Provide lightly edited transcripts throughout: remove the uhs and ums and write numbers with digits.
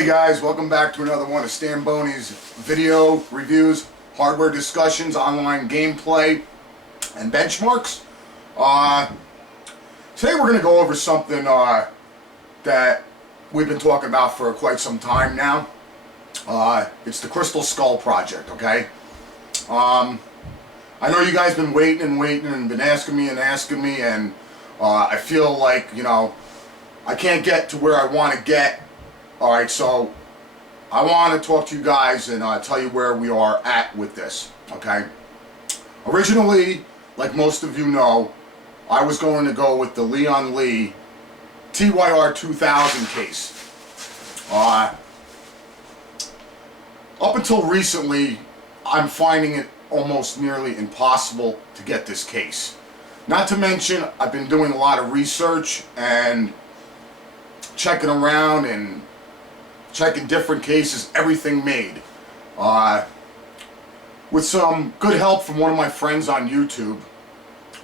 Hey guys, welcome back to another one of Stanbony's video reviews, hardware discussions, online gameplay, and benchmarks. Today we're going to go over something that we've been talking about for quite some time now. It's the Crystal Skull project, okay? I know you guys been waiting and been asking me, and I feel like, you know, I can't get to where I want to get. Alright, so I want to talk to you guys and tell you where we are at with this, okay? Originally, like most of you know, I was going to go with the Leon Lee TYR 2000 case. Up until recently, I'm finding it almost nearly impossible to get this case. Not to mention, I've been doing a lot of research and checking around and checking different cases, everything made. With some good help from one of my friends on YouTube,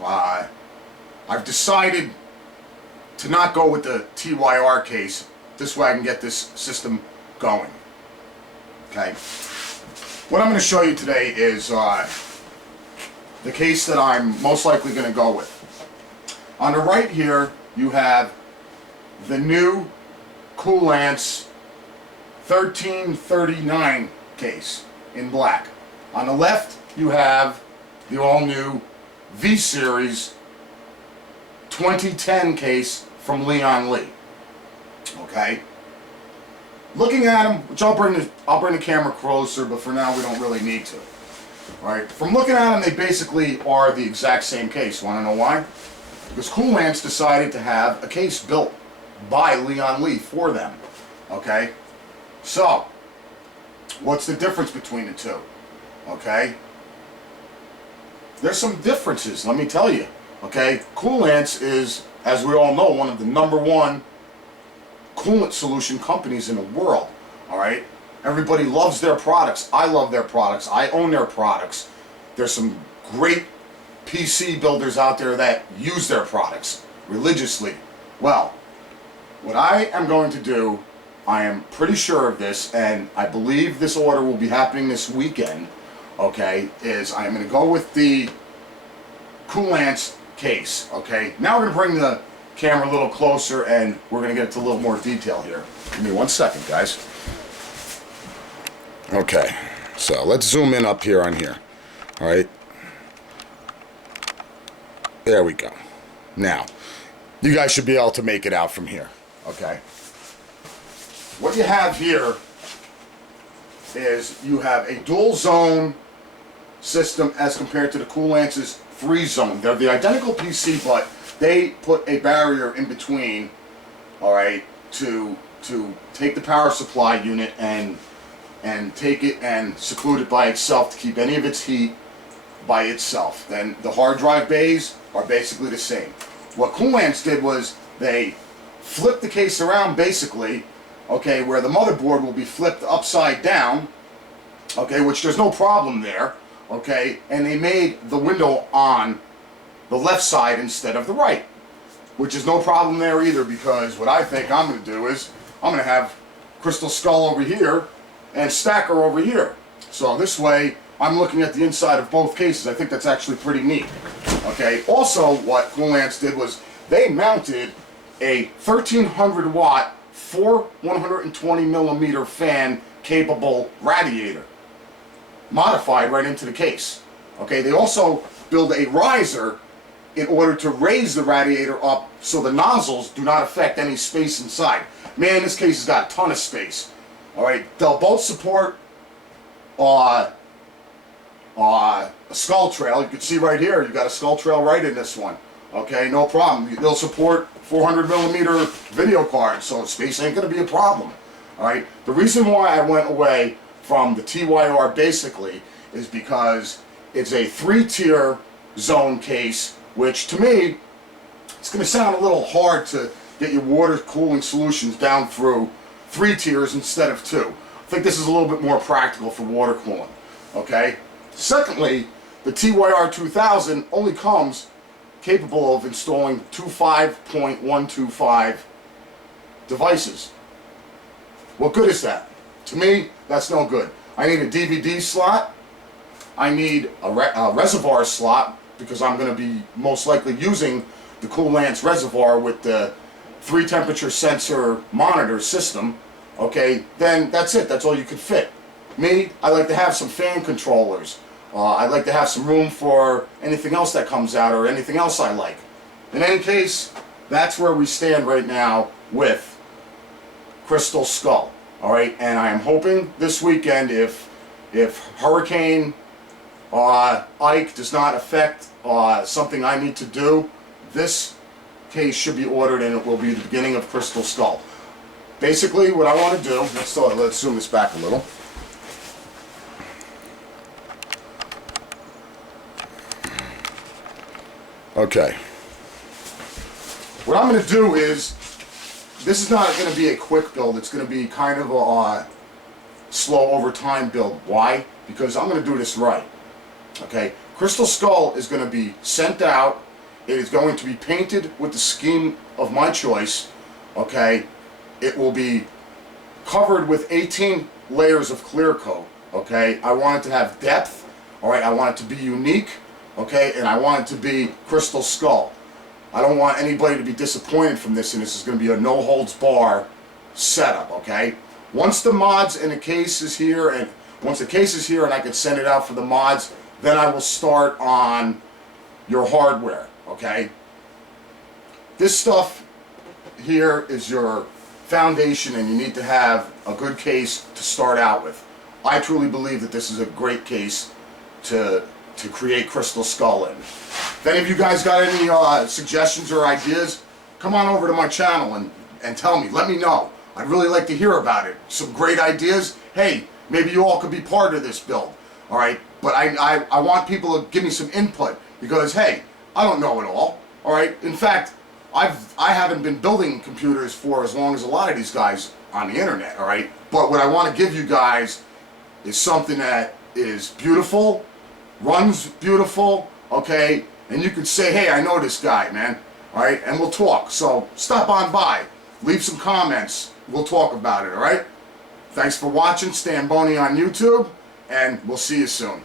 I've decided to not go with the TYR case. This way I can get this system going. Okay. What I'm going to show you today is the case that I'm most likely going to go with. On the right here, you have the new Coolance 1339 case in black. On the left, you have the all-new V-Series 2010 case from Leon Lee. Okay. Looking at them, which I'll bring the camera closer, but for now we don't really need to. All right. From looking at them, they basically are the exact same case. Want to know why? Because Coolance decided to have a case built by Leon Lee for them. Okay. So, what's the difference between the two? Okay? There's some differences, let me tell you. Okay? Coolance is, as we all know, one of the #1 coolant solution companies in the world. Alright? Everybody loves their products. I love their products. I own their products. There's some great PC builders out there that use their products religiously. Well, what I am going to do, I am pretty sure of this, and I believe this order will be happening this weekend, okay, is I'm going to go with the Coolance case, okay? Now we're going to bring the camera a little closer, and we're going to get into a little more detail here. Give me 1 second, guys. Okay, so let's zoom in up here on here, all right? There we go. Now, you guys should be able to make it out from here, okay? What you have here is you have a dual zone system as compared to the Coolance's 3-zone. They're the identical PC, but they put a barrier in between, all right, to take the power supply unit and take it and seclude it by itself to keep any of its heat by itself. Then the hard drive bays are basically the same. What Coolance did was they flipped the case around basically, okay, where the motherboard will be flipped upside down, okay, which there's no problem there, okay, and they made the window on the left side instead of the right, which is no problem there either, because what I think I'm going to do is I'm going to have Crystal Skull over here and Stacker over here. So this way I'm looking at the inside of both cases. I think that's actually pretty neat. Okay, also what Coolance did was they mounted a 1300 watt 120 millimeter fan capable radiator modified right into the case. Okay, they also build a riser in order to raise the radiator up so the nozzles do not affect any space inside. Man, this case has got a ton of space. Alright, they'll both support a skull trail. You can see right here, you got a skull trail right in this one. Okay, no problem. They'll support 400 millimeter video cards, so space ain't going to be a problem. Alright, the reason why I went away from the TYR basically is because it's a 3-tier zone case, which to me, it's going to sound a little hard to get your water cooling solutions down through 3 tiers instead of 2. I think this is a little bit more practical for water cooling. Okay? Secondly, the TYR 2000 only comes capable of installing 5.125 devices. What good is that? To me, that's no good. I need a DVD slot. I need a reservoir slot because I'm going to be most likely using the Coolants reservoir with the 3 temperature sensor monitor system. Okay, then that's it. That's all you could fit. Me, I like to have some fan controllers. I'd like to have some room for anything else that comes out or anything else I like. In any case, that's where we stand right now with Crystal Skull. All right, and I am hoping this weekend, if Hurricane Ike does not affect something I need to do, this case should be ordered and it will be the beginning of Crystal Skull. Basically, what I want to do, let's zoom this back a little. Okay. What I'm going to do is, this is not going to be a quick build. It's going to be kind of a slow over time build. Why? Because I'm going to do this right. Okay. Crystal Skull is going to be sent out. It is going to be painted with the scheme of my choice. Okay. It will be covered with 18 layers of clear coat. Okay. I want it to have depth. All right. I want it to be unique. Okay. And I want it to be Crystal Skull. I don't want anybody to be disappointed from this, and this is going to be a no-holds-bar setup, okay? Once the mods and the case is here, and once the case is here and I can send it out for the mods, then I will start on your hardware, okay? This stuff here is your foundation, and you need to have a good case to start out with. I truly believe that this is a great case to create Crystal Skull in. If any of you guys got any suggestions or ideas, come on over to my channel and tell me. Let me know. I'd really like to hear about it. Some great ideas. Hey, maybe you all could be part of this build. All right? But I want people to give me some input because, hey, I don't know it all. All right? In fact, I haven't been building computers for as long as a lot of these guys on the internet. All right? But what I want to give you guys is something that is beautiful, runs beautiful, okay, and you can say, hey, I know this guy, man, all right, and we'll talk. So stop on by, leave some comments, we'll talk about it, all right? Thanks for watching Stanbony on YouTube, and we'll see you soon.